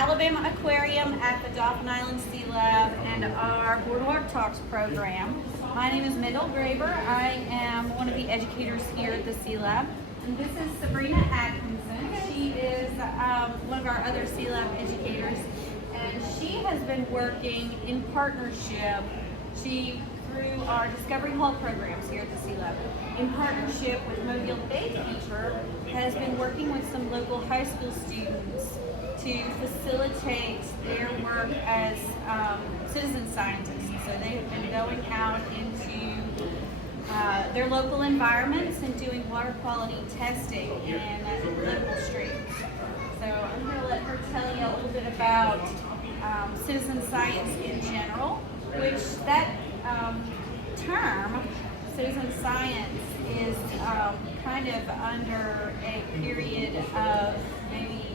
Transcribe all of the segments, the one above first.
Alabama Aquarium at the Dauphin Island Sea Lab and our Boardwalk Talks program. My name is Mendel Graber. I am one of the educators here at the Sea Lab. And this is Sabrina Atkinson. She is one of our other Sea Lab educators. And she has been working in partnership. Through our Discovery Hall programs here at the Sea Lab, in partnership with Mobile Baykeeper, has been working with some local high school students to facilitate their work as citizen scientists. So they have been going out into their local environments and doing water quality testing in local streams. So I'm going to let her tell you a little bit about citizen science in general, which that term, citizen science, is kind of under a period of maybe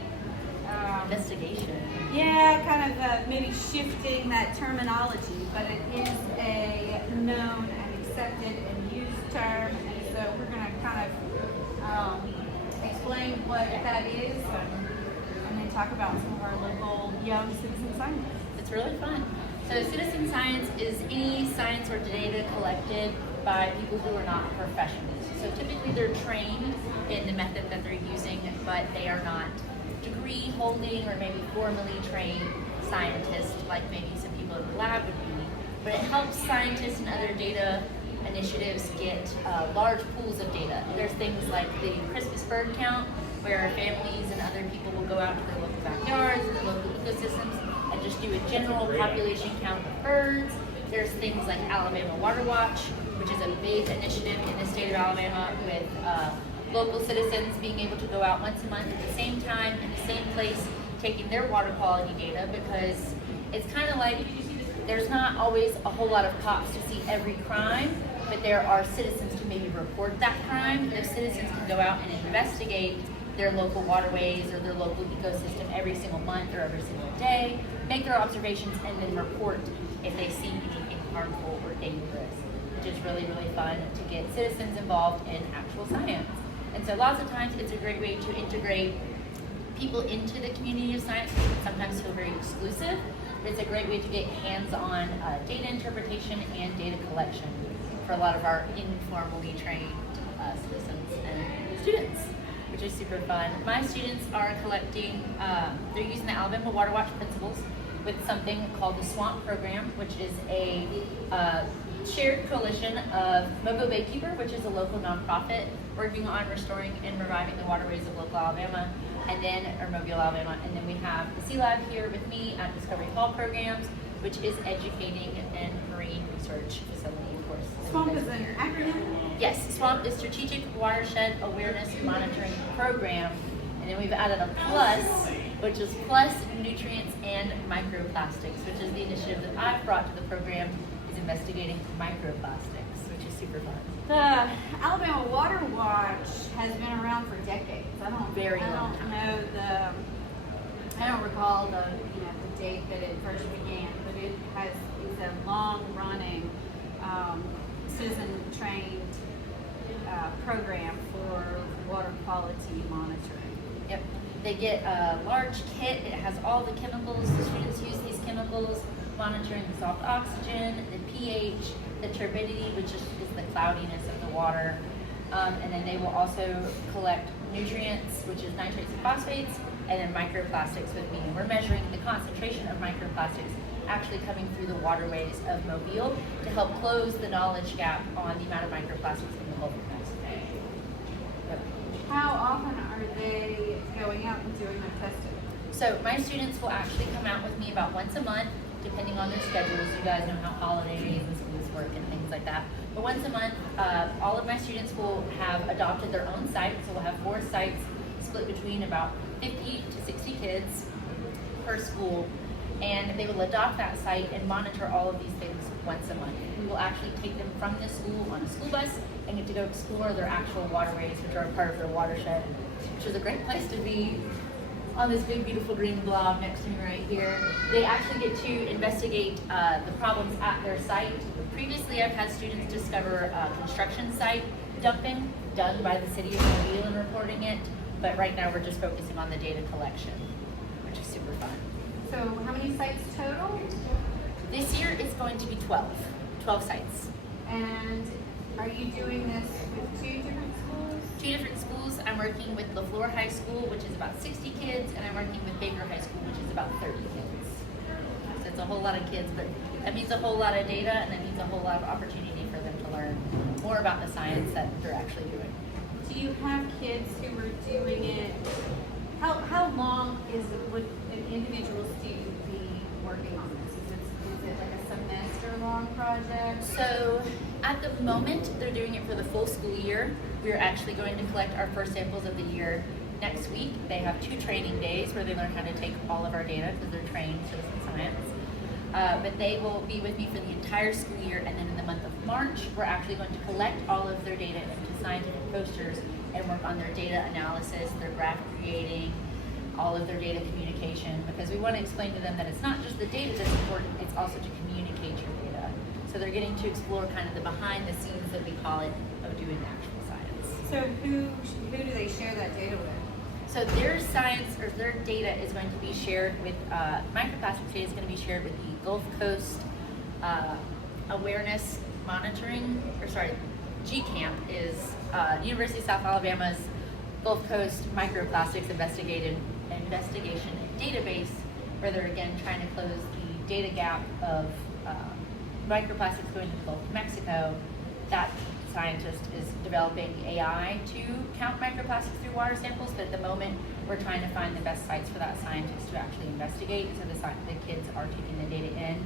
investigation. Yeah, kind of maybe shifting that terminology, but it is a known and accepted and used term, and so we're going to kind of explain what that is and then talk about some of our local young citizen scientists. It's really fun. So citizen science is any science or data collected by people who are not professionals. So typically they're trained in the method that they're using, but they are not degree holding or maybe formally trained scientists like maybe some people in the lab would be. But it helps scientists and other data initiatives get large pools of data. There's things like the Christmas bird count, where families and other people will go out to their local backyards and their local ecosystems and just do a general population count of birds. There's things like Alabama Water Watch, which is a big initiative in the state of Alabama with local citizens being able to go out once a month at the same time in the same place taking their water quality data, because it's kind of like there's not always a whole lot of cops to see every crime, but there are citizens to maybe report that crime. Those citizens can go out and investigate their local waterways or their local ecosystem every single month or every single day, make their observations, and then report if they see anything harmful or dangerous, which is really, really fun to get citizens involved in actual science. And so lots of times it's a great way to integrate people into the community of science, which can sometimes feel very exclusive, but it's a great way to get hands-on data interpretation and data collection for a lot of our informally trained citizens and students, which is super fun. My students are collecting, they're using the Alabama Water Watch principles with something called the SWAMP program, which is a shared coalition of Mobile Baykeeper, which is a local nonprofit working on restoring and reviving the waterways of local Alabama, and then, or Mobile, Alabama, and then we have the Sea Lab here with me at Discovery Hall programs, which is educating and marine research facility, of course. SWAMP is an acronym? Yes, SWAMP is Strategic Watershed Awareness Monitoring Program. And then we've added a plus, which is plus nutrients and microplastics, which is the initiative that I've brought to the program, is investigating microplastics, which is super fun. The Alabama Water Watch has been around for decades. I don't recall the date that it first began, but it's a long-running citizen-trained program for water quality monitoring. Yep. They get a large kit. It has all the chemicals. The students use these chemicals, monitoring the soft oxygen, the pH, the turbidity, which is the cloudiness of the water. And then they will also collect nutrients, which is nitrates and phosphates, and then microplastics with me. And we're measuring the concentration of microplastics actually coming through the waterways of Mobile to help close the knowledge gap on the amount of microplastics in the Gulf of Mexico. Yep. How often are they going out and doing their testing? So my students will actually come out with me about once a month, depending on their schedules. You guys know how holidays and schools work and things like that. But once a month, all of my students will have adopted their own site. So we'll have 4 sites split between about 50 to 60 kids per school. And they will adopt that site and monitor all of these things once a month. We will actually take them from the school on a school bus and get to go explore their actual waterways, which are a part of their watershed, which is a great place to be on this big, beautiful green blob next to me right here. They actually get to investigate the problems at their site. Previously, I've had students discover construction site dumping done by the city of Mobile and reporting it, but right now we're just focusing on the data collection, which is super fun. So how many sites total? This year it's going to be 12 sites. And are you doing this with 2 different schools? 2 different schools. I'm working with LaFleur High School, which is about 60 kids, and I'm working with Baker High School, which is about 30 kids. So it's a whole lot of kids, but that means a whole lot of data, and that means a whole lot of opportunity for them to learn more about the science that they're actually doing. Do you have kids who are doing it? How long would an individual student be working on this? Is it like a semester long project? So at the moment, they're doing it for the full school year. We're actually going to collect our first samples of the year next week. They have 2 training days where they learn how to take all of our data because they're trained citizen science. But they will be with me for the entire school year, and then in the month of March, we're actually going to collect all of their data into scientific posters and work on their data analysis, their graph creating, all of their data communication, because we want to explain to them that it's not just the data that's important, it's also to communicate your data. So they're getting to explore kind of the behind the scenes, that we call it, of doing actual science. So who do they share that data with? So their science, or their data, is going to be shared with, microplastics data is going to be shared with the Gulf Coast Awareness Monitoring, GCAMP is University of South Alabama's Gulf Coast Microplastics Investigation Database, where they're again trying to close the data gap of microplastics going to the Gulf of Mexico. That scientist is developing AI to count microplastics through water samples, but at the moment we're trying to find the best sites for that scientist to actually investigate, so the kids are taking the data in.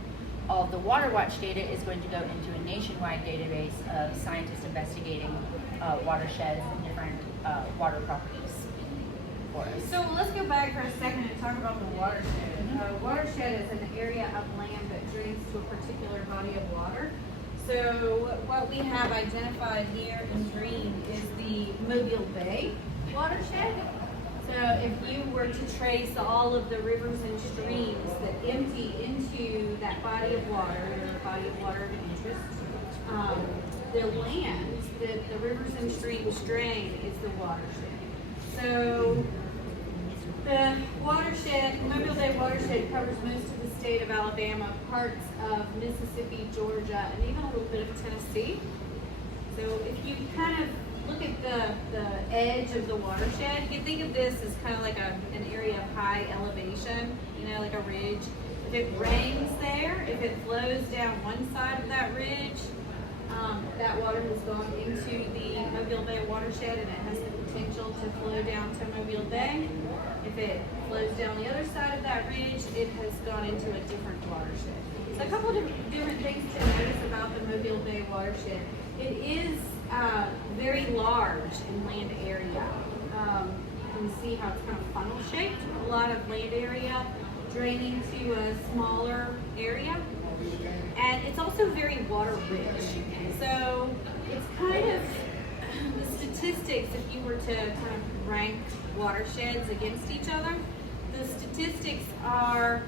All of the WaterWatch data is going to go into a nationwide database of scientists investigating watersheds and different water properties in forests. So let's go back for a second and talk about the watershed. Watershed is an area of land that drains to a particular body of water. So what we have identified here in green is the Mobile Bay watershed. So if you were to trace all of the rivers and streams that empty into that body of water, or body of water of interest, the land that the rivers and streams drain is the watershed. So the watershed, Mobile Bay watershed, covers most of the state of Alabama, parts of Mississippi, Georgia, and even a little bit of Tennessee. So if you kind of look at the edge of the watershed, you can think of this as kind of like an area of high elevation, like a ridge. If it rains there, if it flows down one side of that ridge, that water has gone into the Mobile Bay watershed, and it has the potential to flow down to Mobile Bay. If it flows down the other side of that ridge, it has gone into a different watershed. So a couple of different things to notice about the Mobile Bay watershed. It is very large in land area. You can see how it's kind of funnel shaped, a lot of land area draining to a smaller area. And it's also very water rich. So it's kind of the statistics, if you were to kind of rank watersheds against each other, the statistics are,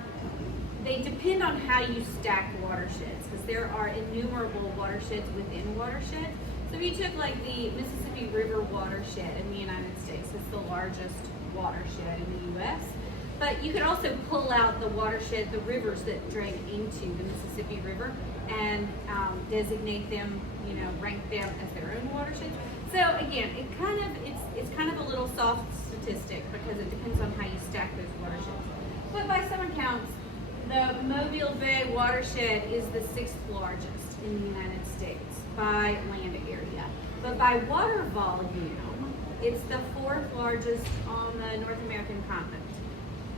they depend on how you stack watersheds, because there are innumerable watersheds within watersheds. So if you took like the Mississippi River watershed in the United States, it's the largest watershed in the U.S., but you could also pull out the watershed, the rivers that drain into the Mississippi River, and designate them, rank them as their own watershed. So again, it's kind of a little soft statistic because it depends on how you stack those watersheds. But by some accounts, the Mobile Bay watershed is the 6th largest in the United States by land area. But by water volume, it's the 4th largest on the North American continent.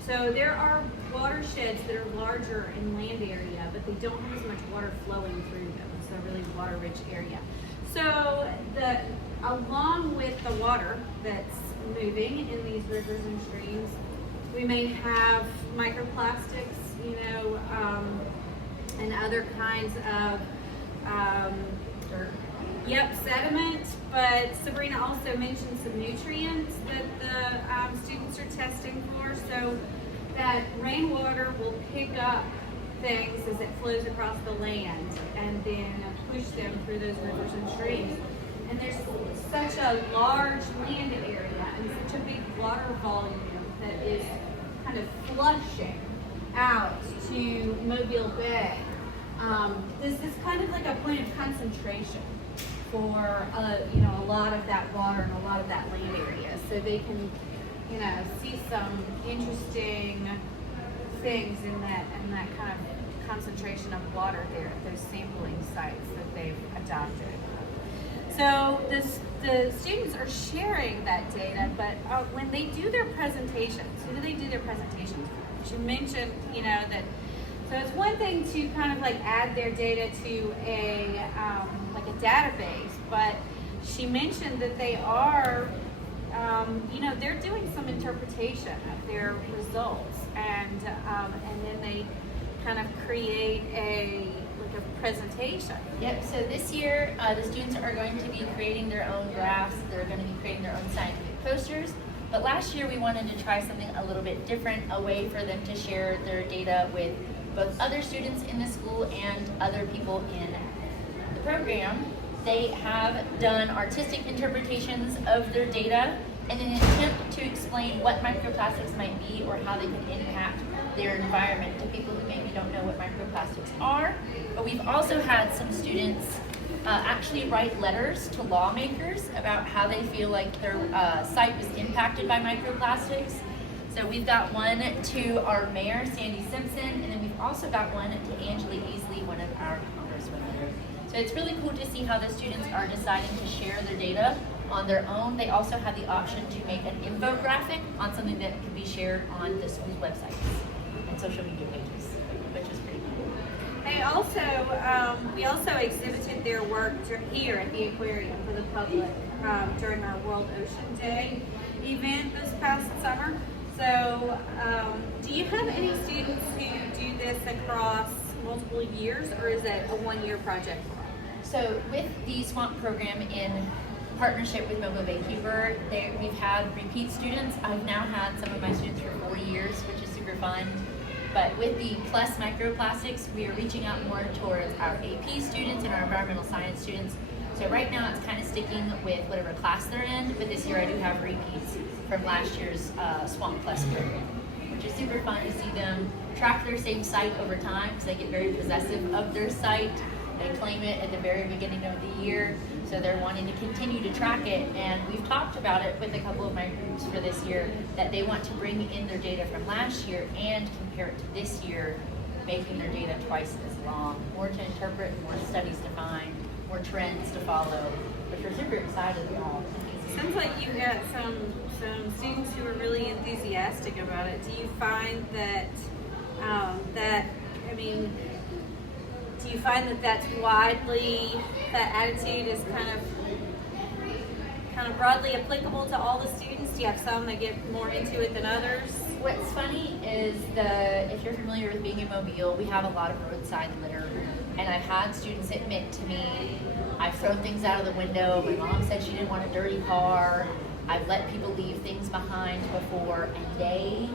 So there are watersheds that are larger in land area, but they don't have as much water flowing through them. It's a really water-rich area. So along with the water that's moving in these rivers and streams, we may have microplastics, and other kinds of sediment. But Sabrina also mentioned some nutrients that the students are testing for. So that rainwater will pick up things as it flows across the land and then push them through those rivers and streams. And there's such a large land area and such a big water volume that is kind of flushing out to Mobile Bay, this is kind of like a point of concentration for a lot of that water and a lot of that land area, so they can see some interesting things in that kind of concentration of water there at those sampling sites that they've adopted. So the students are sharing that data, but when they do their presentations, who do they do their presentations for? She mentioned, that, so it's one thing to kind of like add their data to a database, but she mentioned that they are, they're doing some interpretation of their results, and then they kind of create a presentation. Yep, so this year the students are going to be creating their own graphs, they're going to be creating their own scientific posters, but last year we wanted to try something a little bit different, a way for them to share their data with both other students in the school and other people in the program. They have done artistic interpretations of their data in an attempt to explain what microplastics might be or how they can impact their environment to people who maybe don't know what microplastics are. But we've also had some students actually write letters to lawmakers about how they feel like their site was impacted by microplastics. So we've got one to our mayor, Sandy Simpson, and then we've also got one to Angela Easley, one of our congresswomen. So it's really cool to see how the students are deciding to share their data on their own. They also have the option to make an infographic on something that can be shared on the school's websites and social media pages, which is pretty cool. They also, we also exhibited their work here at the aquarium for the public during our World Ocean Day event this past summer. So, do you have any students who do this across multiple years, or is it a one-year project? So, with the SWAMP program in partnership with Mobile Bay Huber, we've had repeat students. I've now had some of my students for 4 years, which is super fun. But with the Plus Microplastics, we are reaching out more towards our AP students and our environmental science students. So right now it's kind of sticking with whatever class they're in, but this year I do have repeats from last year's Swamp Plus program, which is super fun to see them track their same site over time because they get very possessive of their site. They claim it at the very beginning of the year, so they're wanting to continue to track it, and we've talked about it with a couple of my groups for this year that they want to bring in their data from last year and compare it to this year, making their data twice as long, more to interpret, more studies to find, more trends to follow, which we're super excited about. Sounds like you've got some students who are really enthusiastic about it. Do you find that do you find that that's widely, that attitude is kind of broadly applicable to all the students? Do you have some that get more into it than others? What's funny is if you're familiar with being in Mobile, we have a lot of roadside litter, and I've had students admit to me, I've thrown things out of the window, my mom said she didn't want a dirty car, I've let people leave things behind before, and they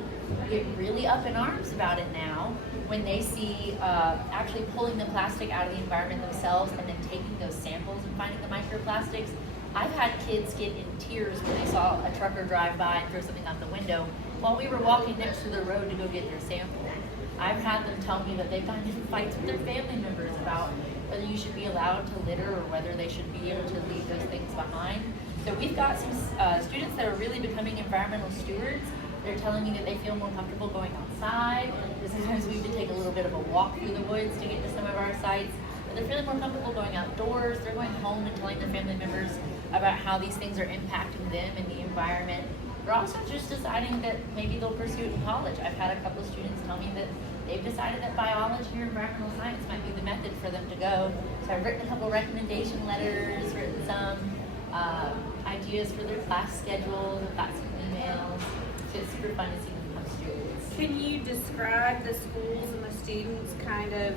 get really up in arms about it now when they see actually pulling the plastic out of the environment themselves and then taking those samples and finding the microplastics. I've had kids get in tears when they saw a trucker drive by and throw something out the window while we were walking next to the road to go get their sample. I've had them tell me that they've gotten in fights with their family members about whether you should be allowed to litter or whether they should be able to leave those things behind. So we've got some students that are really becoming environmental stewards. They're telling me that they feel more comfortable going outside. Sometimes we have to take a little bit of a walk through the woods to get to some of our sites. But they're feeling more comfortable going outdoors. They're going home and telling their family members about how these things are impacting them and the environment. They're also just deciding that maybe they'll pursue it in college. I've had a couple of students tell me that they've decided that biology or environmental science might be the method for them to go. So I've written a couple recommendation letters, written some ideas for their class schedules, I've got some emails. So it's super fun to see them become students. Can you describe the schools and the students kind of,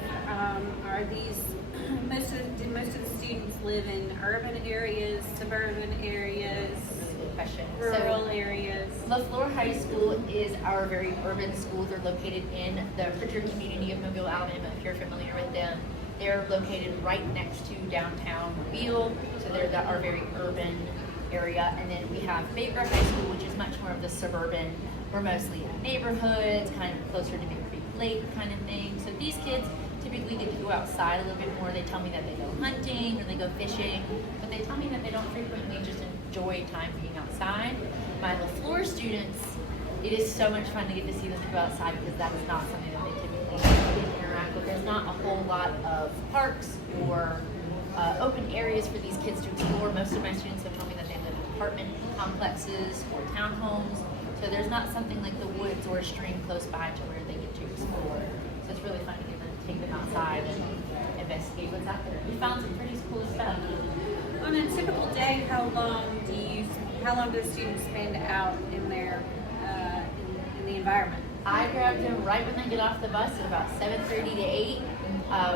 are these, do most of the students live in urban areas, suburban areas? Really good question. Rural areas? LaFleur High School is our very urban school. They're located in the Pritchard community of Mobile, Alabama, if you're familiar with them. They're located right next to downtown Mobile, so they're our very urban area. And then we have Baker High School, which is much more of the suburban. We're mostly in neighborhoods, kind of closer to Big Creek lake kind of thing. So these kids typically get to go outside a little bit more. They tell me that they go hunting or they go fishing, but they tell me that they don't frequently just enjoy time being outside. My LaFleur students, it is so much fun to get to see them go outside because that is not something that they typically interact with. There's not a whole lot of parks or open areas for these kids to explore. Most of my students have told me that they live in apartment complexes or townhomes, so there's not something like the woods or a stream close by to where they get to explore. So it's really fun to take them outside and investigate what's out there. We found some pretty cool stuff. On a typical day, how long do the students spend out in their in the environment? I grab them right when they get off the bus at about 7:30 to 8.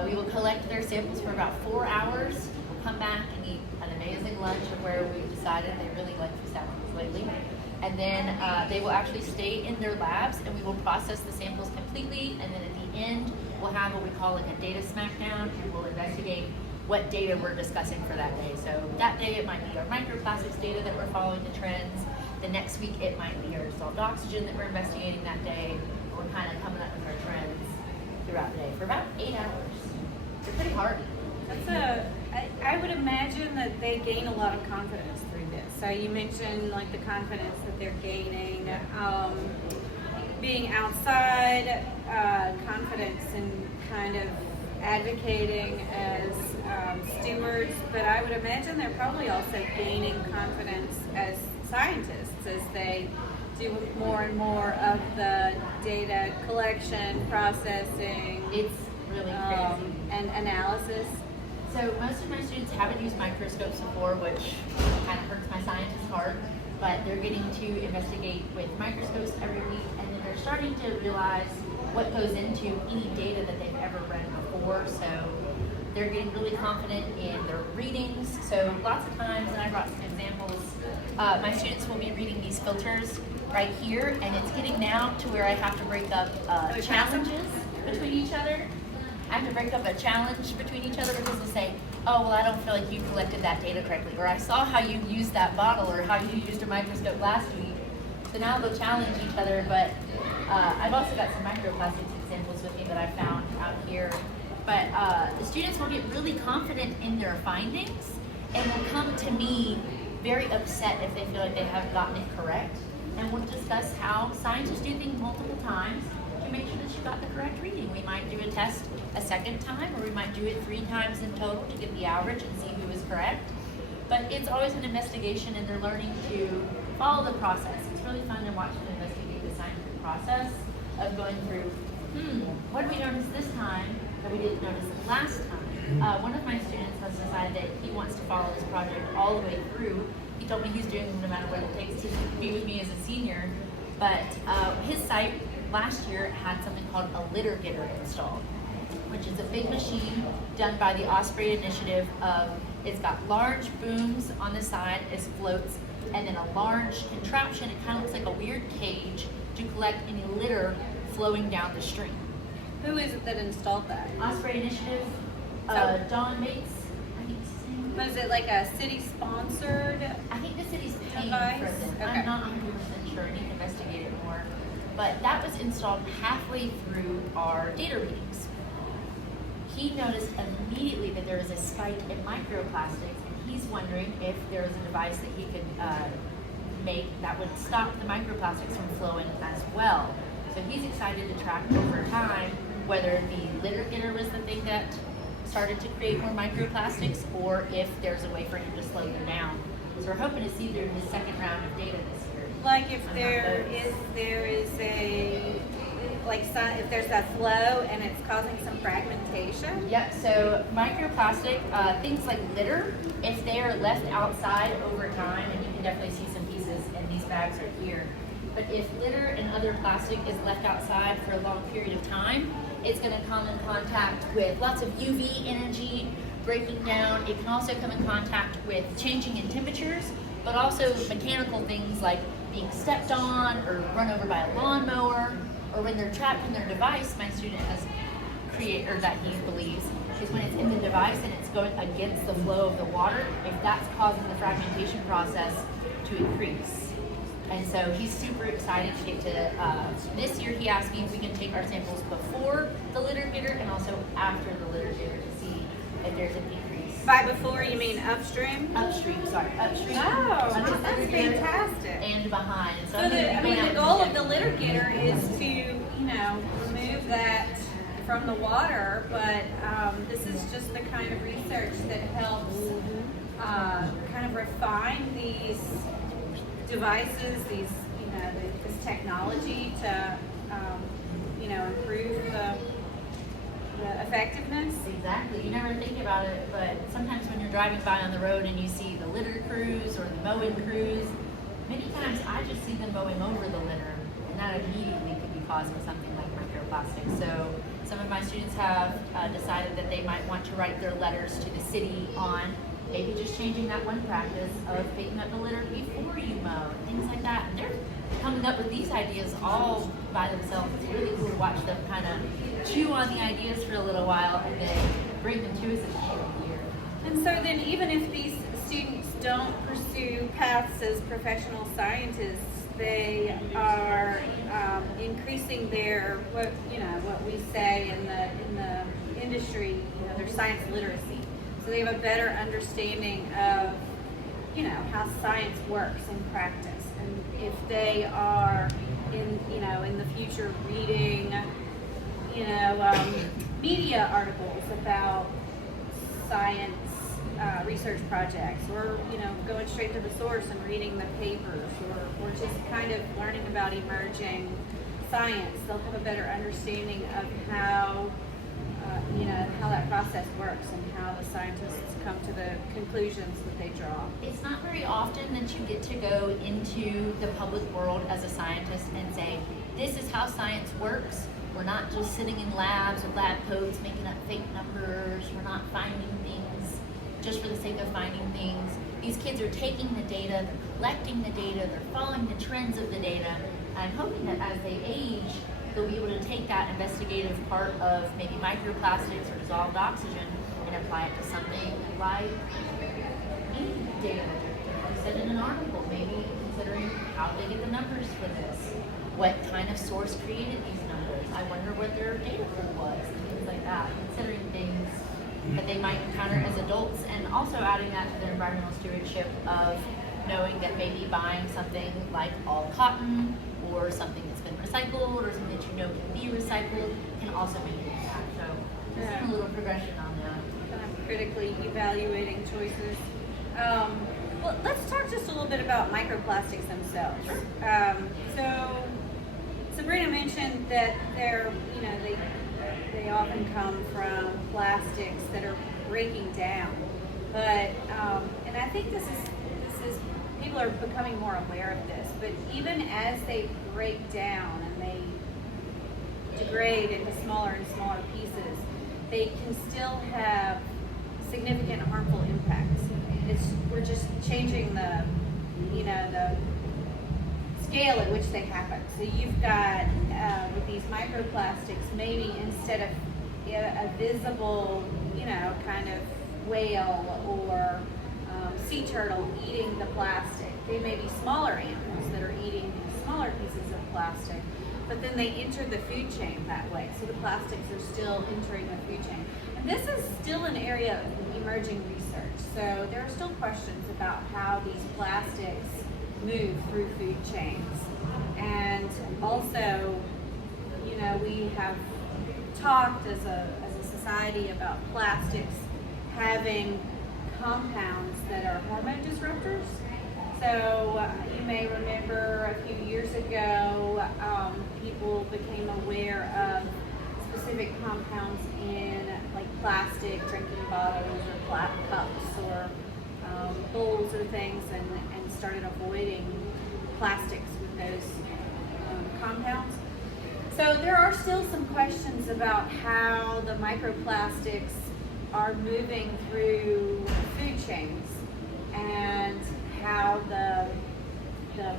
We will collect their samples for about 4 hours. We'll come back and eat an amazing lunch of where we've decided they really like the salads lately. And then they will actually stay in their labs and we will process the samples completely. And then at the end, we'll have what we call like a data smackdown and we'll investigate what data we're discussing for that day. So that day it might be our microplastics data that we're following the trends. The next week it might be our dissolved oxygen that we're investigating that day. We're kind of coming up with our trends throughout the day for about 8 hours. They're pretty hard. I would imagine that they gain a lot of confidence through this. So you mentioned like the confidence that they're gaining, being outside, confidence in kind of advocating as stewards, but I would imagine they're probably also gaining confidence as scientists as they do more and more of the data collection, processing, It's really crazy. and analysis. So most of my students haven't used microscopes before, which kind of hurts my scientist heart, but they're getting to investigate with microscopes every week, and then they're starting to realize what goes into any data that they've ever read before. So they're getting really confident in their readings. So lots of times, and I brought some examples, my students will be reading these filters right here, and it's getting now to where I have to break up challenges between each other. I have to break up a challenge between each other because they'll say, oh, well, I don't feel like you collected that data correctly, or I saw how you used that bottle, or how you used a microscope last week. So now they'll challenge each other, but I've also got some microplastics examples with me that I found out here. But the students will get really confident in their findings and will come to me very upset if they feel like they haven't gotten it correct. And we'll discuss how scientists do things multiple times to make sure that you got the correct reading. We might do a test a second time, or we might do it 3 times in total to get the average and see who is correct. But it's always an investigation, and they're learning to follow the process. It's really fun to watch them investigate the scientific process of going through, what did we notice this time that we didn't notice last time? One of my students has decided that he wants to follow this project all the way through. He told me he's doing it no matter what it takes to be with me as a senior. But his site last year had something called a litter getter installed, which is a big machine done by the Osprey Initiative. It's got large booms on the side as floats, and then a large contraption. It kind of looks like a weird cage to collect any litter flowing down the stream. Who is it that installed that? Osprey Initiative, Don Bates, I think it's his name. Was it like a city-sponsored? I think the city's paying Device? for this. Okay. I'm not 100% sure. I need to investigate it more. But that was installed halfway through our data readings. He noticed immediately that there was a spike in microplastics, and he's wondering if there was a device that he could make that would stop the microplastics from flowing as well. So he's excited to track over time whether the litter getter was the thing that started to create more microplastics, or if there's a way for him to slow them down. So we're hoping to see through his second round of data this year. Like if there is a, like if there's that flow and it's causing some fragmentation? Yep, so microplastic, things like litter, if they are left outside over time, and you can definitely see some pieces in these bags right here, but if litter and other plastic is left outside for a long period of time, it's going to come in contact with lots of UV energy breaking down. It can also come in contact with changing in temperatures, but also mechanical things like being stepped on or run over by a lawnmower, or when they're trapped in their device. My student has created, or that he believes, is when it's in the device and it's going against the flow of the water, if that's causing the fragmentation process to increase. And so he's super excited to get to, this year he asked me if we can take our samples before the litter getter and also after the litter getter to see if there's an increase. By before, you mean upstream? Upstream. Oh, Under the that's litter getter fantastic. and behind. So I'm gonna point out the goal of the litter getter is to, remove that from the water, but this is just the kind of research that helps kind of refine these devices, this technology to, improve the effectiveness. Exactly. You never think about it, but sometimes when you're driving by on the road and you see the litter crews or the mowing crews, many times I just see them mowing over the litter, and that immediately could be causing something like microplastics. So some of my students have decided that they might want to write their letters to the city on maybe just changing that one practice of picking up the litter before you mow, things like that. And they're coming up with these ideas all by themselves. It's really cool to watch them kind of chew on the ideas for a little while and then bring them to us at the end of the year. And so then even if these students don't pursue paths as professional scientists, they are increasing their what we say in the industry, their science literacy. So they have a better understanding of how science works in practice, and if they are in the future reading media articles about science research projects, or going straight to the source and reading the papers, or just kind of learning about emerging science, they'll have a better understanding of how that process works and how the scientists come to the conclusions that they draw. It's not very often that you get to go into the public world as a scientist and say, this is how science works. We're not just sitting in labs with lab coats making up fake numbers. We're not finding things just for the sake of finding things. These kids are taking the data, they're collecting the data, they're following the trends of the data. I'm hoping that as they age, they'll be able to take that investigative part of maybe microplastics or dissolved oxygen and apply it to something like any data that they're said in an article, maybe considering how they get the numbers for this. What kind of source created these numbers? I wonder what their data pool was, and things like that. Considering things that they might encounter as adults, and also adding that to their environmental stewardship of knowing that maybe buying something like all cotton or something that's been recycled or something that can be recycled can also make an impact. So just a little progression on that. Kind of critically evaluating choices. Well, let's talk just a little bit about microplastics themselves. So Sabrina mentioned that they often come from plastics that are breaking down, but and I think this is people are becoming more aware of this. But even as they break down and they degrade into smaller and smaller pieces, they can still have significant harmful impacts. We're just changing the scale at which they happen. So you've got with these microplastics, maybe instead of a visible, kind of whale or sea turtle eating the plastic, they may be smaller animals that are eating smaller pieces of plastic, but then they enter the food chain that way. So the plastics are still entering the food chain. And this is still an area of emerging research. So there are still questions about how these plastics move through food chains. And also, we have talked as a society about plastics having compounds that are hormone disruptors. So you may remember a few years ago, people became aware of specific compounds in like plastic drinking bottles or cups or bowls or things, and started avoiding plastics with those compounds. So there are still some questions about how the microplastics are moving through food chains and how the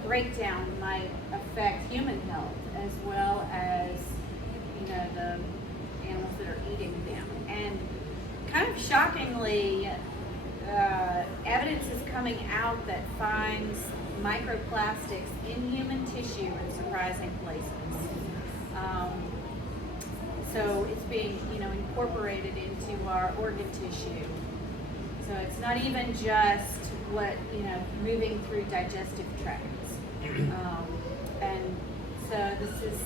breakdown might affect human health as well as the animals that are eating them. And kind of shockingly, evidence is coming out that finds microplastics in human tissue in surprising places. So it's being, incorporated into our organ tissue. So it's not even just what, moving through digestive tracts. And so this is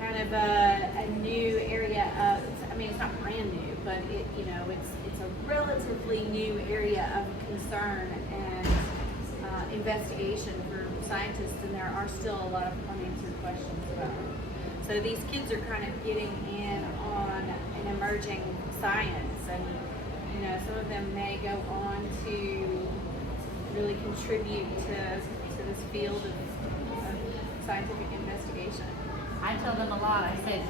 kind of a new area of, it's not brand new, but it's a relatively new area of concern and investigation for scientists, and there are still a lot of unanswered questions about it. So these kids are kind of getting in on an emerging science, and some of them may go on to really contribute to this field of scientific investigation. I tell them a lot. I said,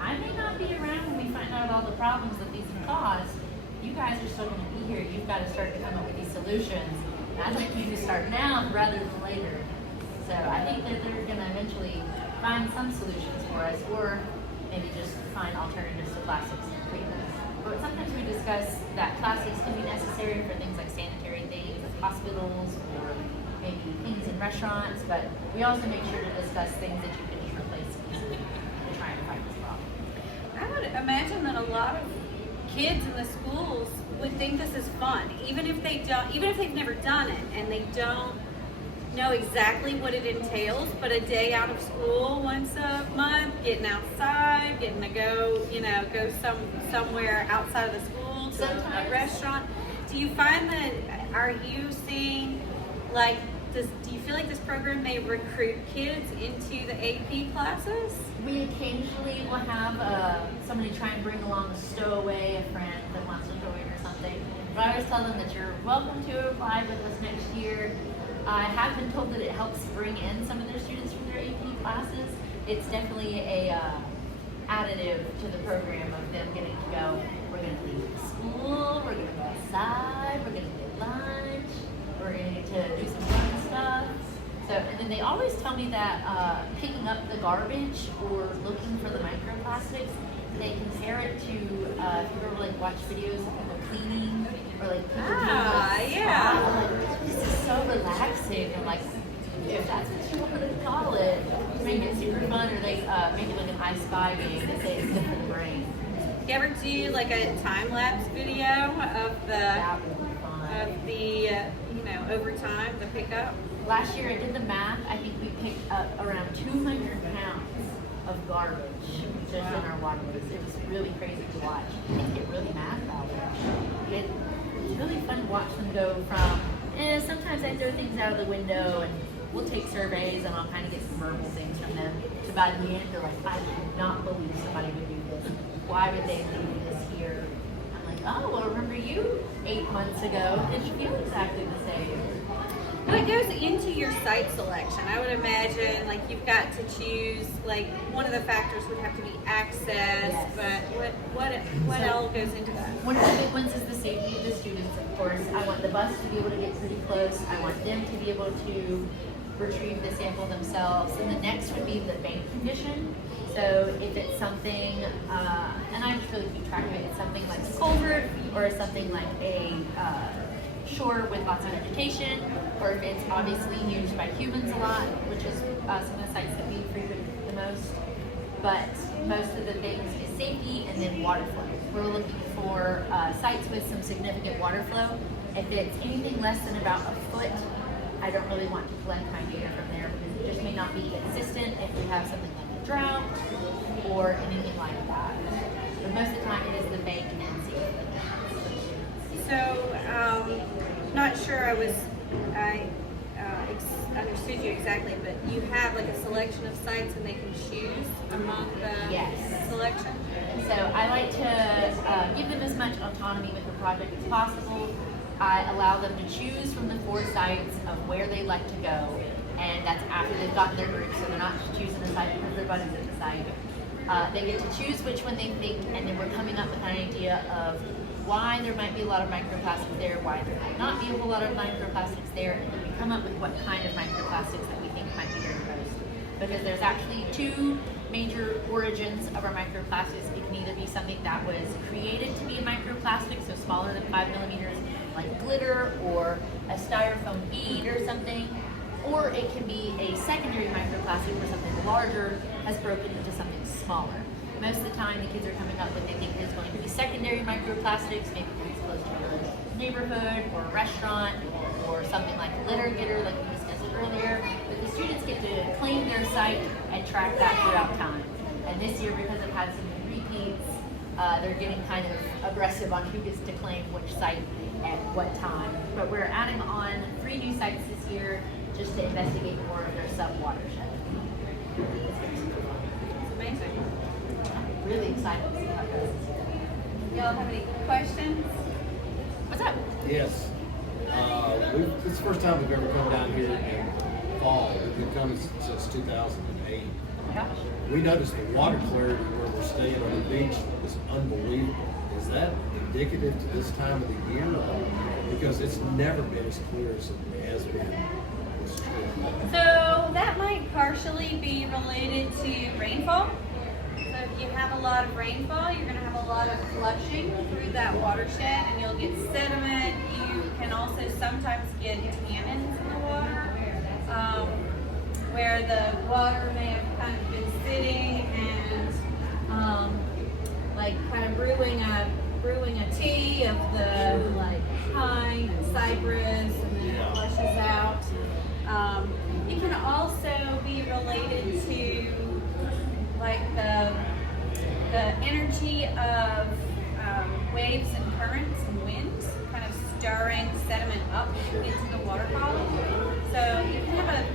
I may not be around when we find out all the problems that these have caused. You guys are still going to be here. You've got to start to come up with these solutions. And I'd like you to start now rather than later. So I think that they're going to eventually find some solutions for us, or maybe just find alternatives to plastics completely. But sometimes we discuss that plastics can be necessary for things like sanitary things, like hospitals, or maybe things in restaurants. But we also make sure to discuss things that you can just replace easily to try and fight this problem. I would imagine that a lot of kids in the schools would think this is fun, even if they've never done it and they don't know exactly what it entails. But a day out of school once a month, getting outside, getting to go, go somewhere outside of the school to a restaurant. Do you find that? Are you seeing do you feel like this program may recruit kids into the AP classes? We occasionally will have somebody try and bring along a stowaway, a friend that wants to join or something. But I always tell them that you're welcome to apply with us next year. I have been told that it helps bring in some of their students from their AP classes. It's definitely a additive to the program of them getting to go. We're going to leave school, we're going to go outside, we're going to get lunch, we're going to get to do some fun stuff. So, and then they always tell me that picking up the garbage or looking for the microplastics, they compare it to if you ever watch videos of people cleaning or people doing this is so relaxing. I'm like, if that's what you want to call it, make it super fun. Or they maybe an I Spy game. They say it's good for the brain. You ever do a time lapse video of the over time, the pickup? Last year I did the math. I think we picked up around 200 pounds of garbage just in our waterways. It was really crazy to watch. I didn't get really mad about it. It's really fun to watch them go from, sometimes I throw things out of the window and we'll take surveys and I'll kind of get some verbal things from them. So by the end they're like, I cannot believe somebody would do this. Why would they leave this here? I'm like, oh, well, remember you 8 months ago? Did you feel exactly the same? What goes into your site selection? I would imagine you've got to choose, one of the factors would have to be access, but what else goes into that? One of the big ones is the safety of the students, of course. I want the bus to be able to get pretty close. I want them to be able to retrieve the sample themselves. And the next would be the bank condition. So if it's something, and I just really keep track of it, it's something like a culvert or something like a shore with lots of vegetation, or if it's obviously used by humans a lot, which is some of the sites that we frequent the most. But most of the things is safety and then water flow. We're looking for sites with some significant water flow. If it's anything less than about a foot, I don't really want to collect my data from there because it just may not be consistent if we have something like a drought or anything like that. But most of the time it is the bank and safety. So, not sure I understood you exactly, but you have a selection of sites and they can choose among the selection? So I like to give them as much autonomy with the project as possible. I allow them to choose from the 4 sites of where they'd like to go, and that's after they've gotten their group, so they're not just choosing a site because their buddy's at the site. They get to choose which one they think, and then we're coming up with an idea of why there might be a lot of microplastics there, why there might not be a whole lot of microplastics there, and then we come up with what kind of microplastics that we think might be there the most. Because there's actually 2 major origins of our microplastics. It can either be something that was created to be a microplastic, so smaller than 5 millimeters, like glitter or a styrofoam bead or something, or it can be a secondary microplastic where something larger has broken into something smaller. Most of the time, the kids are coming up with they think there's going to be secondary microplastics, maybe it's close to a neighborhood or a restaurant or something like a litter getter, like we discussed earlier. But the students get to claim their site and track that throughout time. And this year, because I've had some repeats, they're getting kind of aggressive on who gets to claim which site at what time. But we're adding on 3 new sites this year just to investigate more of their sub-watershed. It's amazing. I'm really excited to see how it goes. Y'all have any questions? What's up? Yes. It's the first time we've ever come down here in fall. We've been coming since 2008. Oh my gosh. We noticed the water clarity where we're staying on the beach is unbelievable. Is that indicative to this time of the year? Because it's never been as clear as it has been this trip. So that might partially be related to rainfall. So if you have a lot of rainfall, you're going to have a lot of flushing through that watershed and you'll get sediment. You can also sometimes get tannins in the water where the water may have kind of been sitting and like kind of brewing a tea of the like pine and cypress and then it flushes out. It can also be related to like the energy of waves and currents and winds kind of stirring sediment up into the water column. So you can have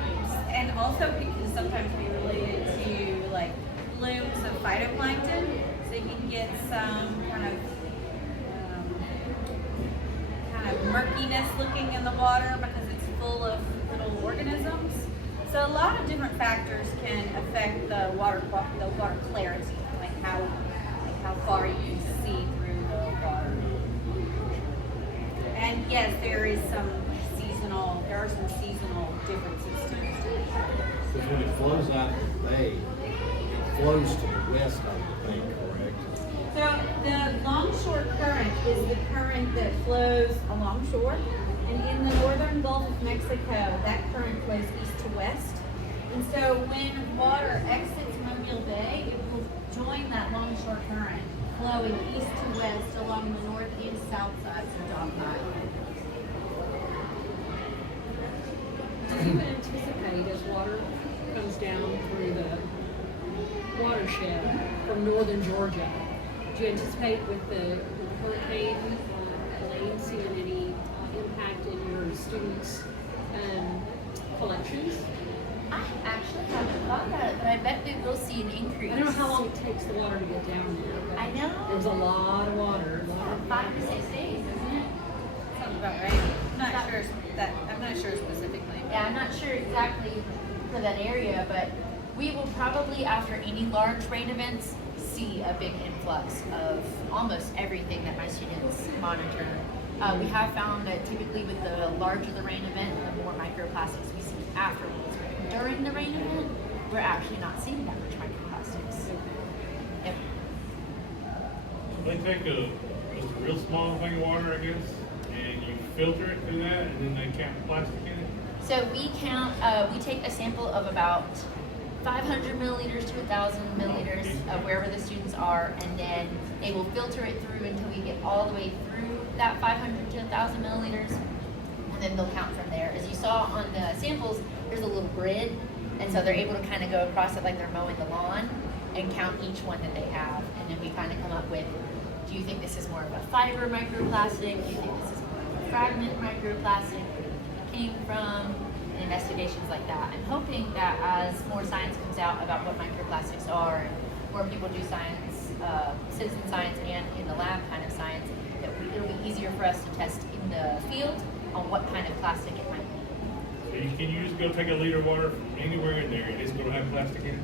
and also it can sometimes be related to like blooms of phytoplankton. So you can get some kind of murkiness looking in the water because it's full of little organisms. So a lot of different factors can affect the water clarity, like how far you can see through the water. And yes, there are some seasonal differences too. Because when it flows out of the bay, it flows to the west of the bay, correct? So the longshore current is the current that flows alongshore. And in the northern Gulf of Mexico, that current flows east to west. And so when water exits Mobile Bay, it will join that longshore current, flowing east to west along the north and south sides of Dauphin Island. Do you anticipate as water comes down through the watershed from northern Georgia, do you anticipate with the hurricane Elaine seeing any impact in your students' collections? I actually haven't thought about it, but I bet we will see an increase. I don't know how long it takes the water to get down there. But I know. there's a lot of water. 5 to 6 days, isn't it? Sounds about right. I'm not sure specifically. Yeah, I'm not sure exactly for that area, but we will probably, after any large rain events, see a big influx of almost everything that my students monitor. We have found that typically with the larger the rain event, the more microplastics we see afterwards. During the rain event, we're actually not seeing that much microplastics. Yep. They take just a real small thing of water, I guess, and you filter it through that, and then they count plastic in it. So we take a sample of about 500 milliliters to 1,000 milliliters of wherever the students are, and then they will filter it through until we get all the way through that 500 to 1,000 milliliters, and then they'll count from there. As you saw on the samples, there's a little grid, and so they're able to kind of go across it like they're mowing the lawn and count each one that they have, and then we kind of come up with, do you think this is more of a fiber microplastic? Do you think this is more of a fragment microplastic? Where it came from? And investigations like that. I'm hoping that as more science comes out about what microplastics are, and more people do science, citizen science, and in the lab kind of science, that it'll be easier for us to test in the field on what kind of plastic it might be. So can you just go take a liter of water from anywhere in there and it's going to have plastic in it?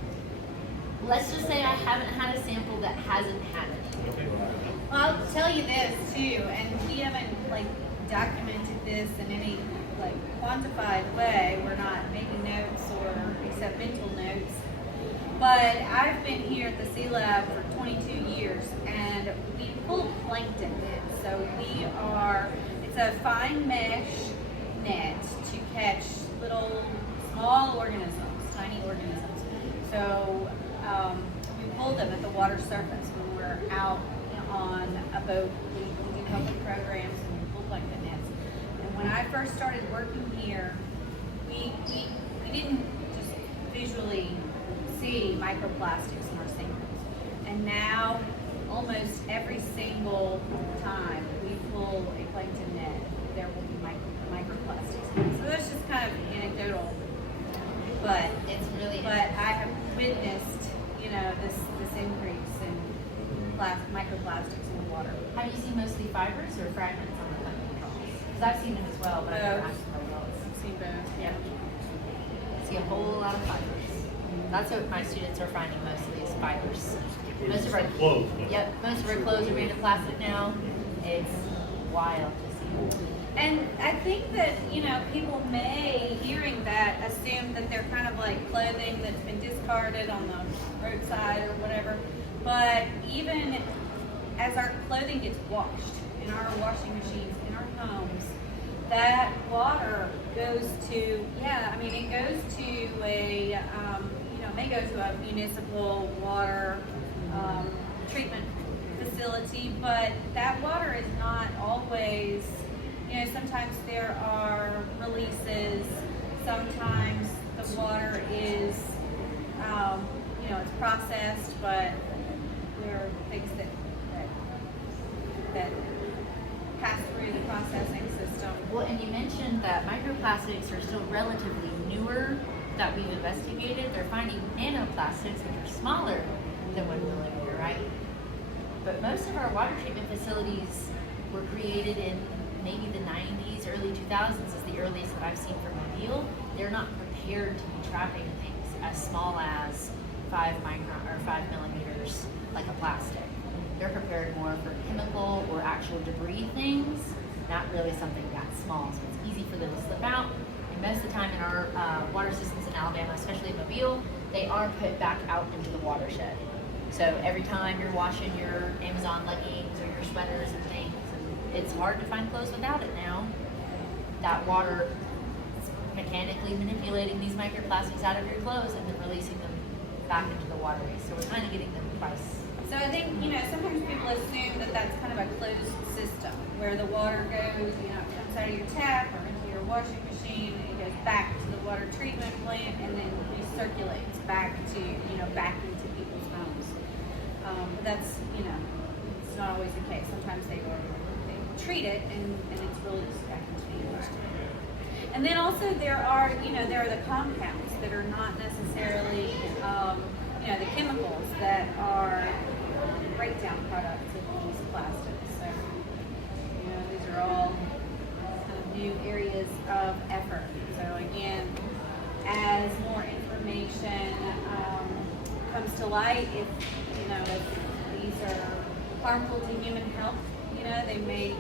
Let's just say I haven't had a sample that hasn't had it. Okay. Well, I'll tell you this too, and we haven't like documented this in any like quantified way. We're not making notes or except mental notes. But I've been here at the Sea Lab for 22 years, and we pull plankton in. So it's a fine mesh net to catch little small organisms, tiny organisms. So we pull them at the water surface when we're out on a boat. We do public programs and we pull plankton nets. And when I first started working here, we didn't just visually see microplastics in our sink rooms. And now, almost every single time we pull a plankton net, there will be microplastics. So that's just kind of anecdotal, but I have witnessed, this increase in microplastics in the water. Have you seen mostly fibers or fragments on the plankton trawls? Because I've seen them as well, but I've never Both. actually read those. I've seen both. Yep. See a whole lot of fibers. That's what my students are finding mostly is fibers. Most of our clothes. most of our clothes are made of plastic now. It's wild to see. And I think that, people may, hearing that, assume that they're kind of like clothing that's been discarded on the roadside or whatever. But even as our clothing gets washed in our washing machines, in our homes, that water goes to, it goes to a, it may go to a municipal water treatment facility, but that water is not always, sometimes there are releases, sometimes the water is, it's processed, but there are things that pass through the processing system. Well, and you mentioned that microplastics are still relatively newer that we've investigated. They're finding nanoplastics, which are smaller than 1 millimeter, right? But most of our water treatment facilities were created in maybe the 90s, early 2000s is the earliest that I've seen from Mobile. They're not prepared to be trapping things as small as 5 millimeters, like a plastic. They're prepared more for chemical or actual debris things, not really something that small. So it's easy for them to slip out. And most of the time in our water systems in Alabama, especially in Mobile, they are put back out into the watershed. So every time you're washing your Amazon leggings or your sweaters and things, and it's hard to find clothes without it now. That water is mechanically manipulating these microplastics out of your clothes and then releasing them back into the waterways. So we're kind of getting them twice. So I think, sometimes people assume that that's kind of a closed system where the water goes, it comes out of your tap or into your washing machine, and it goes back to the water treatment plant and then recirculates back to, back into people's homes. But that's, it's not always the case. Sometimes they treat it and it's released back into the environment. And then also there are the compounds that are not necessarily, the chemicals that are breakdown products of these plastics. So, these are all kind of new areas of effort. So again, as more information comes to light, if these are harmful to human health, they may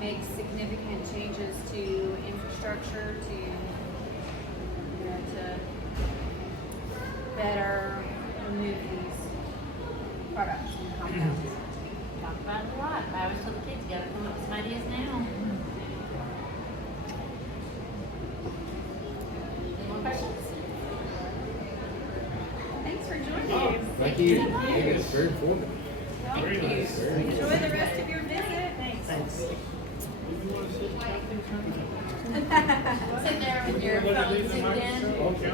make significant changes to infrastructure to better remove these products and compounds. Talk about it a lot. I always tell the kids, you gotta come up with some ideas now. Any more questions? Thanks for joining. Thank you. It's very informative. Very nice. Enjoy the rest of your visit. Thanks. Sit there with your phone zoomed in. Okay.